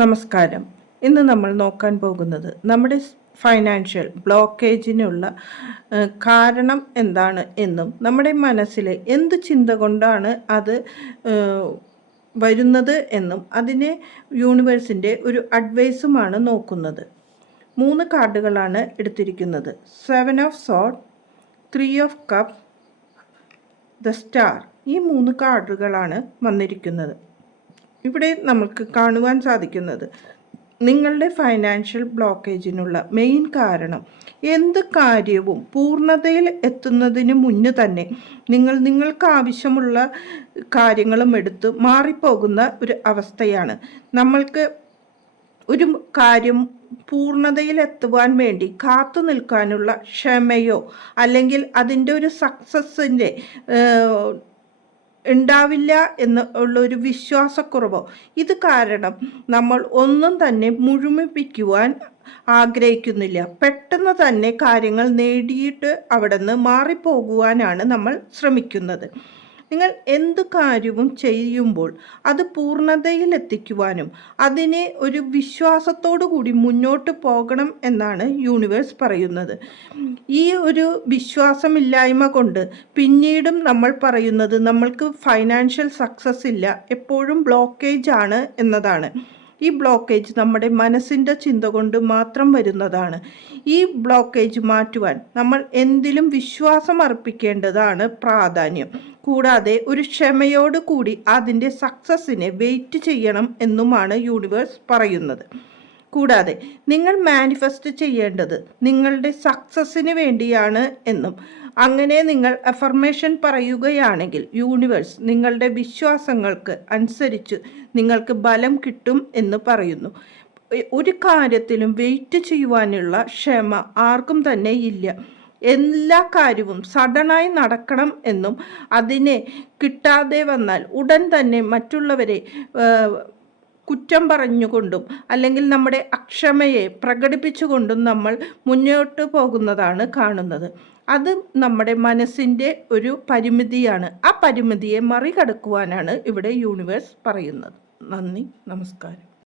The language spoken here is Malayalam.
നമസ്കാരം. ഇന്ന് നമ്മൾ നോക്കാൻ പോകുന്നത് നമ്മുടെ ഫൈനാൻഷ്യൽ ബ്ലോക്കേജിനുള്ള കാരണം എന്താണ് എന്നും നമ്മുടെ മനസ്സിൽ എന്ത് ചിന്ത കൊണ്ടാണ് അത് വരുന്നത് എന്നും അതിനെ യൂണിവേഴ്സിൻ്റെ ഒരു അഡ്വൈസുമാണ് നോക്കുന്നത്. 3 കാർഡുകളാണ് എടുത്തിരിക്കുന്നത്. 7 of soared, 3 of cup, the star. ഈ 3 കാർഡുകളാണ് വന്നിരിക്കുന്നത്. ഇവിടെ നമുക്ക് കാണുവാൻ സാധിക്കുന്നത് നിങ്ങളുടെ ഫൈനാൻഷ്യൽ ബ്ലോക്കേജിനുള്ള മെയിൻ കാരണം എന്ത് കാര്യവും പൂർണ്ണതയിൽ എത്തുന്നതിന് മുന്നേ തന്നെ നിങ്ങൾക്ക് ആവശ്യമുള്ള കാര്യങ്ങളും എടുത്ത് മാറിപ്പോകുന്ന ഒരു അവസ്ഥയാണ്. നമ്മൾക്ക് ഒരു കാര്യം പൂർണ്ണതയിൽ എത്തുവാൻ വേണ്ടി കാത്തു നിൽക്കാനുള്ള ക്ഷമയോ അല്ലെങ്കിൽ അതിൻ്റെ ഒരു സക്സസ്സിൻ്റെ ഉണ്ടാവില്ല എന്നുള്ളൊരു വിശ്വാസക്കുറവോ ഇത് കാരണം നമ്മൾ ഒന്നും തന്നെ മുഴുമിപ്പിക്കുവാൻ ആഗ്രഹിക്കുന്നില്ല. പെട്ടെന്ന് തന്നെ കാര്യങ്ങൾ നേടിയിട്ട് അവിടെ നിന്ന് മാറിപ്പോകുവാനാണ് നമ്മൾ ശ്രമിക്കുന്നത്. നിങ്ങൾ എന്ത് കാര്യവും ചെയ്യുമ്പോൾ അത് പൂർണ്ണതയിലെത്തിക്കുവാനും അതിനെ ഒരു വിശ്വാസത്തോടു കൂടി മുന്നോട്ട് പോകണം എന്നാണ് യൂണിവേഴ്സ് പറയുന്നത്. ഈ ഒരു വിശ്വാസമില്ലായ്മ കൊണ്ട് പിന്നീടും നമ്മൾ പറയുന്നത് നമ്മൾക്ക് ഫൈനാൻഷ്യൽ സക്സസ് ഇല്ല, എപ്പോഴും ബ്ലോക്കേജ് ആണ് എന്നതാണ്. ഈ ബ്ലോക്കേജ് നമ്മുടെ മനസ്സിൻ്റെ ചിന്ത കൊണ്ട് മാത്രം വരുന്നതാണ്. ഈ ബ്ലോക്കേജ് മാറ്റുവാൻ നമ്മൾ എന്തിലും വിശ്വാസം അർപ്പിക്കേണ്ടതാണ് പ്രാധാന്യം. കൂടാതെ ഒരു ക്ഷമയോട് കൂടി അതിൻ്റെ സക്സസ്സിനെ വെയിറ്റ് ചെയ്യണം എന്നുമാണ് യൂണിവേഴ്സ് പറയുന്നത്. കൂടാതെ നിങ്ങൾ മാനിഫെസ്റ്റ് ചെയ്യേണ്ടത് നിങ്ങളുടെ സക്സസ്സിന് വേണ്ടിയാണ് എന്നും അങ്ങനെ നിങ്ങൾ അഫർമേഷൻ പറയുകയാണെങ്കിൽ യൂണിവേഴ്സ് നിങ്ങളുടെ വിശ്വാസങ്ങൾക്ക് അനുസരിച്ച് നിങ്ങൾക്ക് ബലം കിട്ടും എന്ന് പറയുന്നു. ഒരു കാര്യത്തിലും വെയിറ്റ് ചെയ്യുവാനുള്ള ക്ഷമ ആർക്കും തന്നെ ഇല്ല. എല്ലാ കാര്യവും സഡനായി നടക്കണം എന്നും അതിനെ കിട്ടാതെ വന്നാൽ ഉടൻ തന്നെ മറ്റുള്ളവരെ കുറ്റം പറഞ്ഞുകൊണ്ടും അല്ലെങ്കിൽ നമ്മുടെ അക്ഷമയെ പ്രകടിപ്പിച്ചുകൊണ്ടും നമ്മൾ മുന്നോട്ട് പോകുന്നതാണ് കാണുന്നത്. അത് നമ്മുടെ മനസ്സിൻ്റെ ഒരു പരിമിതിയാണ്. ആ പരിമിതിയെ മറികടക്കുവാനാണ് ഇവിടെ യൂണിവേഴ്സ് പറയുന്നത്. നന്ദി, നമസ്കാരം.